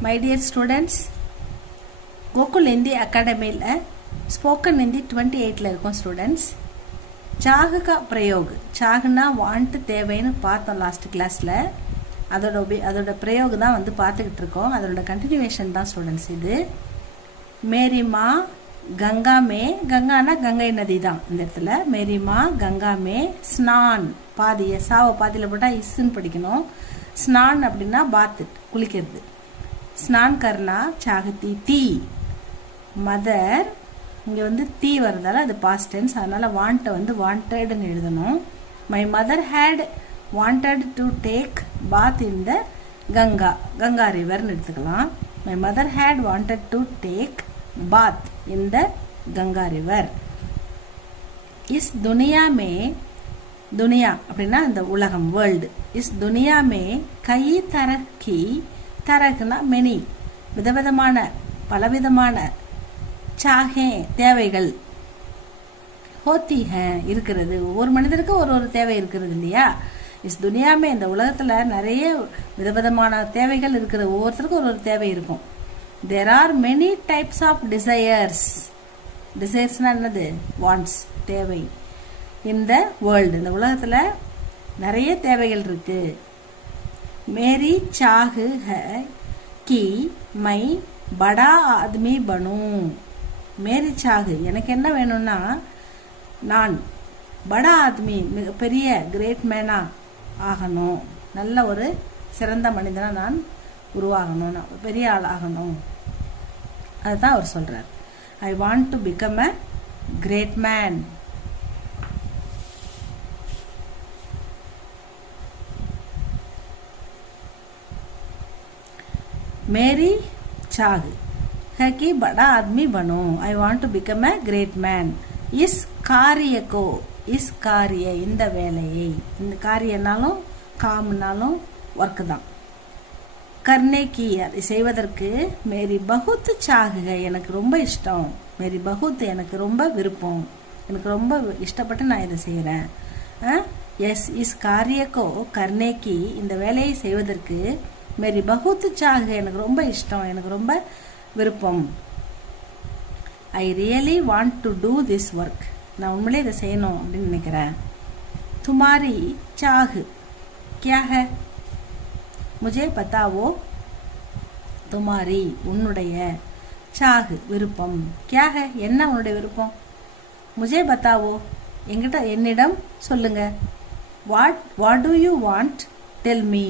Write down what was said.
My dear students, Gokul Hindi Academy Spoken Hindi 28 இருக்கும் students. Sahoo का प्रयोग சாகுனா want தேவைன்னு பார்த்தோம் லாஸ்ட் கிளாஸ்ல. அதோட பிரயோகம் தான் வந்து பார்த்துக்கிட்டு இருக்கோம். அதோட கண்டினியூவேஷன் தான் ஸ்டூடெண்ட்ஸ் இது. மேரி மா கங்கா மே, கங்கானா கங்கை நதி தான் இந்த இடத்துல. மேரி மா கங்கா மே ஸ்நான், பாதிய சாவ பாதியில் போட்டால் இஸ்ன்னு படிக்கணும். ஸ்நான் அப்படின்னா பாத்து குளிக்கிறது. ஸ்நான் கர்னா சாகத்தி தீ. மதர் இங்கே வந்து தீ வரதால அது பாஸ்ட் டென்ஸ், அதனால வாண்ட்டை வந்து வாண்டட்னு எழுதணும். My mother had wanted to take bath in the Ganga, Ganga ரிவர்னு எடுத்துக்கலாம். My mother had wanted to take bath in the Ganga river. இஸ் துனியா மே, துனியா அப்படின்னா இந்த உலகம் வேர்ல்டு. இஸ் துனியா மே கை தரக்கி, தரக்குனா மெனி, விதவிதமான பலவிதமான, சாகே தேவைகள், ஹோத்தி ஹே இருக்கிறது. ஒவ்வொரு மனிதருக்கு ஒரு ஒரு தேவை இருக்கிறது இல்லையா. இஸ் துனியாமே இந்த உலகத்துல நிறைய விதவிதமான தேவைகள் இருக்கிறது. ஒவ்வொருத்தருக்கும் ஒரு ஒரு தேவை இருக்கும். There are many types of desires. டிசையர்ஸ்னா என்னது? வாண்ட்ஸ், தேவை. இந்த வேர்ல்டு, இந்த உலகத்துல நிறைய தேவைகள் இருக்கு. மேரி சாகு है कि मैं बड़ा आदमी बनूं. மேரி சாகு எனக்கு என்ன வேணும்னா நான் படா ஆத்மி மிகப்பெரிய கிரேட் மேனா ஆகணும், நல்ல ஒரு சிறந்த மனிதனா நான் உருவாகணும், நான் பெரிய ஆள் ஆகணும். அதுதான் அவர் சொல்றார். I want to become a great man. मेरी चाह है कि बड़ा आदमी बनूं. I want to become a great man. इस कार्य को, इस कार्य இந்த வேலையை, இந்த காரியனாலும் காம்னாலும் ஒர்க் தான். கர்னே கி அதை செய்வதற்கு மேரி பகுத் சாகு எனக்கு ரொம்ப இஷ்டம். மேரி பகுத் எனக்கு ரொம்ப விருப்பம், எனக்கு ரொம்ப இஷ்டப்பட்டு நான் இதை செய்கிறேன். எஸ் இஸ் காரியக்கோ கர்னே கி இந்த வேலையை செய்வதற்கு மேரி பகுத் சாகு எனக்கு ரொம்ப இஷ்டம், எனக்கு ரொம்ப விருப்பம். I really want to do this work, நான் உண்மையிலே இதை செய்யணும் அப்படின்னு நினைக்கிறேன். துமாரி சாகு கியா ஹை முझे பத்தாவோ. துமாரி உன்னுடைய, சாகு விருப்பம், கியா ஹை என்ன உன்னுடைய விருப்பம், முझे பத்தாவோ என்கிட்ட என்னிடம் சொல்லுங்க. What to you want, tell me